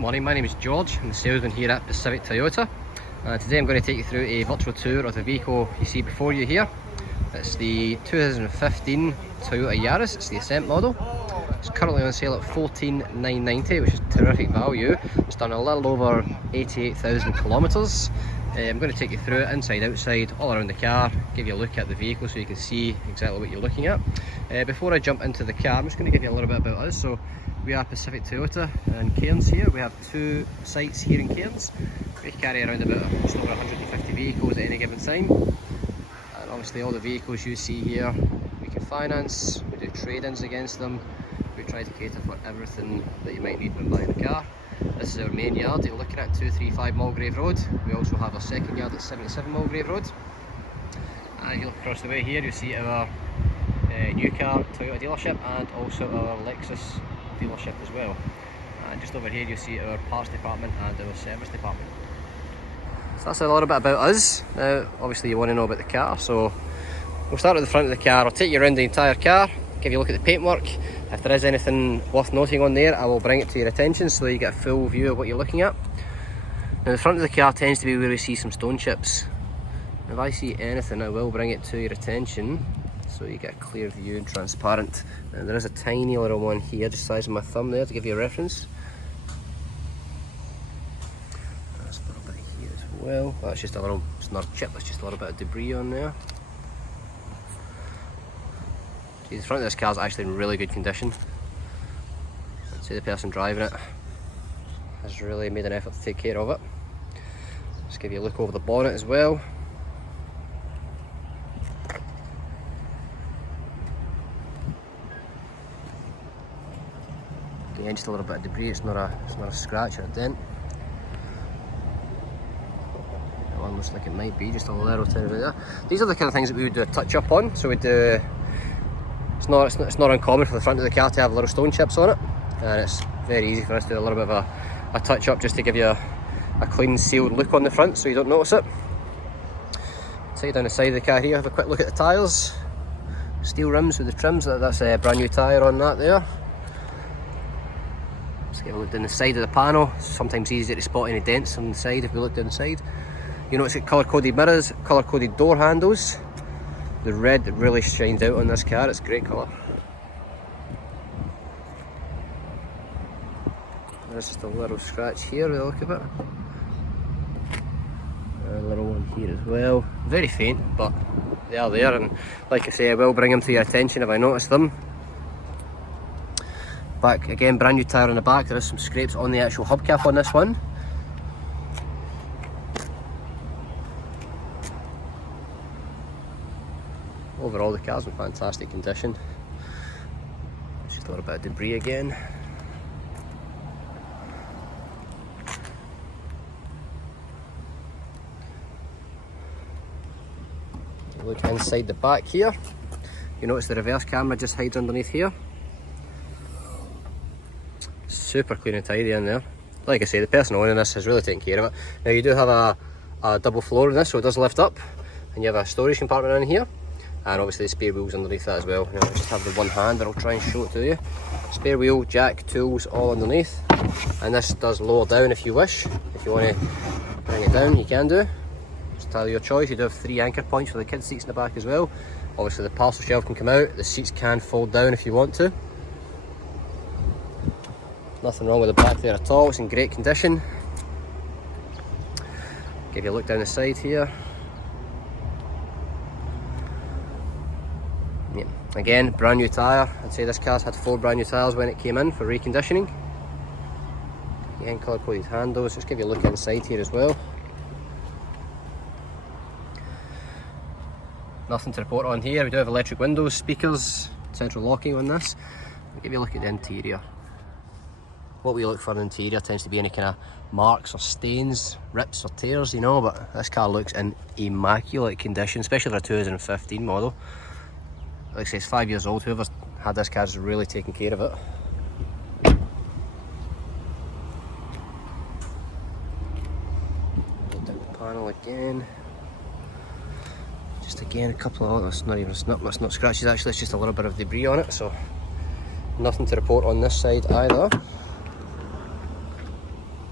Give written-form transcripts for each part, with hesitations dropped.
morning, my name is George. I'm the salesman here at Pacific Toyota. Today I'm going to take you through a virtual tour of the vehicle you see before you here. It's the 2015 Toyota Yaris, it's the Ascent model. It's currently on sale at $14,990, which is terrific value. It's done a little over 88,000 kilometres. I'm going to take you through it inside, outside, all around the car, give you a look at the vehicle so you can see exactly what you're looking at. Before I jump into the car, I'm just going to give you a little bit about us. So we are Pacific Toyota in Cairns here. We have two sites here in Cairns. We carry around about just over 150 vehicles at any given time. And obviously all the vehicles you see here, we can finance, we do trade-ins against them. We try to cater for everything that you might need when buying a car. This is our main yard, you're looking at 235 Mulgrave Road. We also have our second yard at 77 Mulgrave Road. And if you look across the way here, you see our new car Toyota dealership and also our Lexus dealership as well. And just over here you see our parts department and our service department. So that's a little bit about us. Now obviously you want to know about the car, so we'll start at the front of the car. I'll take you around the entire car, give you a look at the paintwork. If there is anything worth noting on there, I will bring it to your attention so you get a full view of what you're looking at. Now the front of the car tends to be where we see some stone chips. If I see anything, I will bring it to your attention so you get a clear view and transparent. And there is a tiny little one here, just the size of my thumb there, to give you a reference. That's a little bit here as well. That's just a little, it's not a chip, that's just a little bit of debris on there. See, the front of this car is actually in really good condition. I'd say the person driving it has really made an effort to take care of it. Just give you a look over the bonnet as well. Again, just a little bit of debris, it's not a scratch or a dent. That one looks like it might be, just a little tiny bit there. These are the kind of things that we would do a touch up on. So we do, it's not uncommon for the front of the car to have little stone chips on it. And it's very easy for us to do a little bit of a touch up just to give you a clean sealed look on the front so you don't notice it. Take down the side of the car here, have a quick look at the tyres. Steel rims with the trims, that's a brand new tyre on that there. Let's give a look down the side of the panel. It's sometimes easier to spot any dents on the side if we look down the side. You notice it's colour coded mirrors, colour coded door handles. The red really shines out on this car, it's a great colour. There's just a little scratch here with a look of it. And a little one here as well. Very faint, but they are there, and like I say, I will bring them to your attention if I notice them. Back again, brand new tyre on the back. There is some scrapes on the actual hubcap on this one. Overall the car's in fantastic condition. Just a little bit of debris again. Look inside the back here. You notice the reverse camera just hides underneath here. Super clean and tidy in there. Like I say, the person owning this has really taken care of it. Now you do have a double floor in this, so it does lift up, and you have a storage compartment in here, and obviously the spare wheels underneath that as well. Now, I just have the one hand, but I'll try and show it to you. Spare wheel, jack, tools, all underneath, and this does lower down if you wish. If you want to bring it down, you can do. It's entirely your choice. You do have 3 anchor points for the kids' seats in the back as well. Obviously the parcel shelf can come out, the seats can fold down if you want to. Nothing wrong with the back there at all, it's in great condition. Give you a look down the side here. Yeah. Again, brand new tyre. I'd say this car's had 4 brand new tyres when it came in for reconditioning. Again, colour coded handles. Just give you a look inside here as well. Nothing to report on here. We do have electric windows, speakers, central locking on this. I'll give you a look at the interior. What we look for in the interior tends to be any kind of marks or stains, rips or tears, you know, but this car looks in immaculate condition, especially for a 2015 model. Like I say, it's 5 years old. Whoever's had this car has really taken care of it. Down the panel again. Just again a couple of, that's not scratches actually, it's just a little bit of debris on it, so nothing to report on this side either.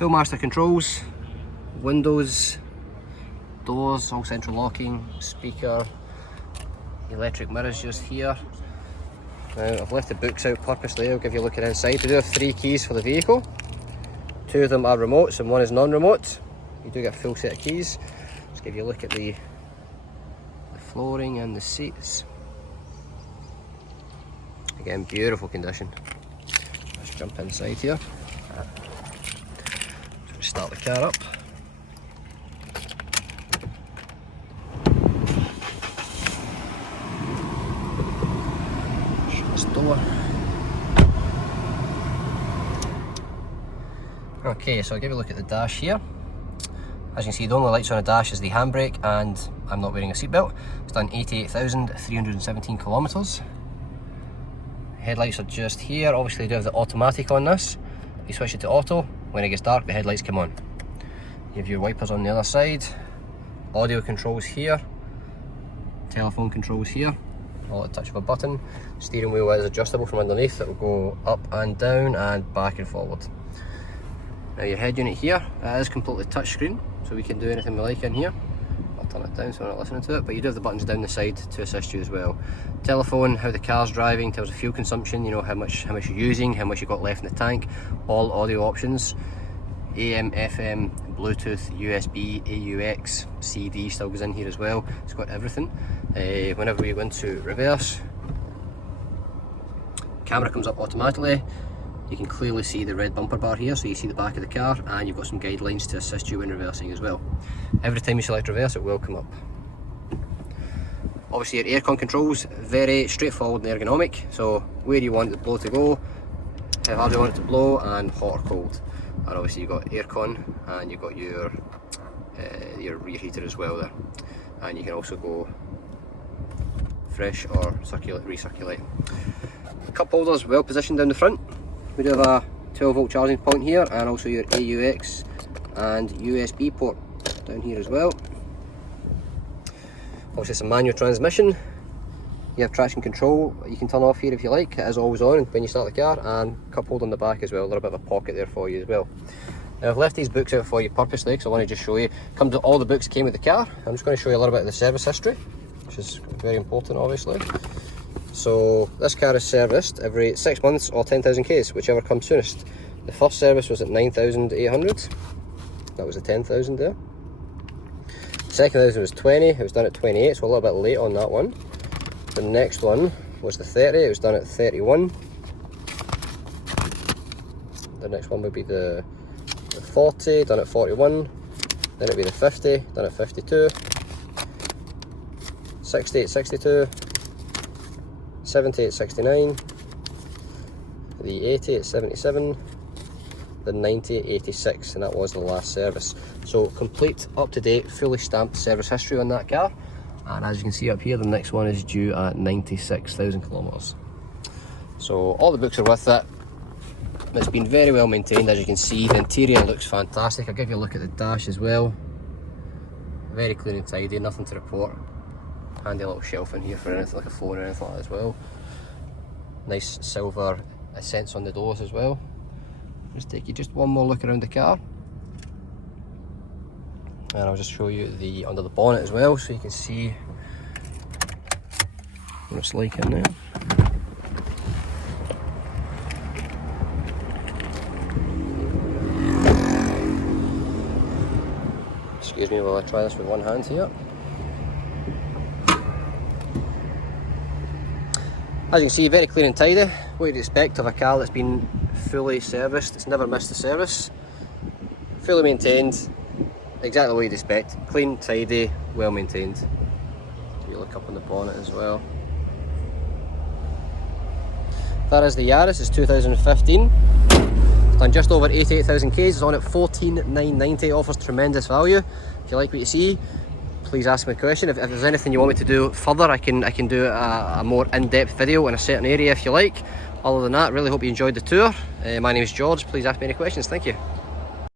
full master controls, windows, doors, all central locking, speaker, electric mirrors just here. Now I've left the books out purposely, I'll give you a look at inside. We do have 3 keys for the vehicle. 2 of them are remotes and 1 is non-remote. You do get a full set of keys. Just give you a look at the flooring and the seats. Again, beautiful condition. Let's jump inside here. So start the car up. Shut this door. Okay, so I'll give you a look at the dash here. As you can see, the only lights on the dash is the handbrake, and I'm not wearing a seatbelt. It's done 88,317 kilometres. Headlights are just here. Obviously, you do have the automatic on this. If you switch it to auto, when it gets dark, the headlights come on. You have your wipers on the other side. Audio controls here. Telephone controls here. All at the touch of a button. Steering wheel is adjustable from underneath. It will go up and down and back and forward. Now your head unit here, it is completely touchscreen, so we can do anything we like in here. I'll turn it down so we're not listening to it, but you do have the buttons down the side to assist you as well. Telephone, how the car's driving, tells the fuel consumption, you know how much you're using, how much you've got left in the tank. All audio options, AM, FM, Bluetooth, USB, AUX, CD still goes in here as well. It's got everything. Whenever we go into reverse, camera comes up automatically. You can clearly see the red bumper bar here, so you see the back of the car, and you've got some guidelines to assist you when reversing as well. Every time you select reverse, it will come up. Obviously your aircon controls, very straightforward and ergonomic, so where you want the blow to go, how hard you want it to blow, and hot or cold. And obviously you've got aircon, and you've got your rear heater as well there. And you can also go fresh or recirculate. The cup holders well positioned down the front. We do have a 12 volt charging point here, and also your AUX and USB port down here as well. Obviously it's a manual transmission. You have traction control, you can turn off here if you like. It is always on when you start the car, and cup holder on the back as well, a little bit of a pocket there for you as well. Now I've left these books out for you purposely because I want to just show you, all the books came with the car. I'm just going to show you a little bit of the service history, which is very important obviously. So this car is serviced every 6 months or 10,000 k's, whichever comes soonest. The first service was at 9,800, that was a 10,000 there. The second 1,000 was 20, it was done at 28, so a little bit late on that one. The next one was the 30, it was done at 31. The next one would be the 40, done at 41. Then it would be the 50, done at 52. 60 at 62. 70 at 69, the 80 at 77, the 90 at 86, and that was the last service. So complete, up-to-date, fully stamped service history on that car. And as you can see up here, the next one is due at 96,000 kilometres. So all the books are with it. It's been very well maintained, as you can see. The interior looks fantastic. I'll give you a look at the dash as well. Very clean and tidy, nothing to report. Handy little shelf in here for anything like a phone or anything like that as well. Nice silver ascents on the doors as well. Just take you just one more look around the car, and I'll just show you the under the bonnet as well, so you can see what it's like in there. Excuse me while I try this with one hand here. As you can see, very clean and tidy. What you'd expect of a car that's been fully serviced. It's never missed a service. Fully maintained, exactly what you'd expect. Clean, tidy, well maintained. If you look up on the bonnet as well. That is the Yaris, it's 2015. It's done just over 88,000 k's, it's on at 14,990, offers tremendous value. If you like what you see, please ask me a question. If there's anything you want me to do further, I can do a more in-depth video in a certain area if you like. Other than that, really hope you enjoyed the tour. My name is George. Please ask me any questions. Thank you.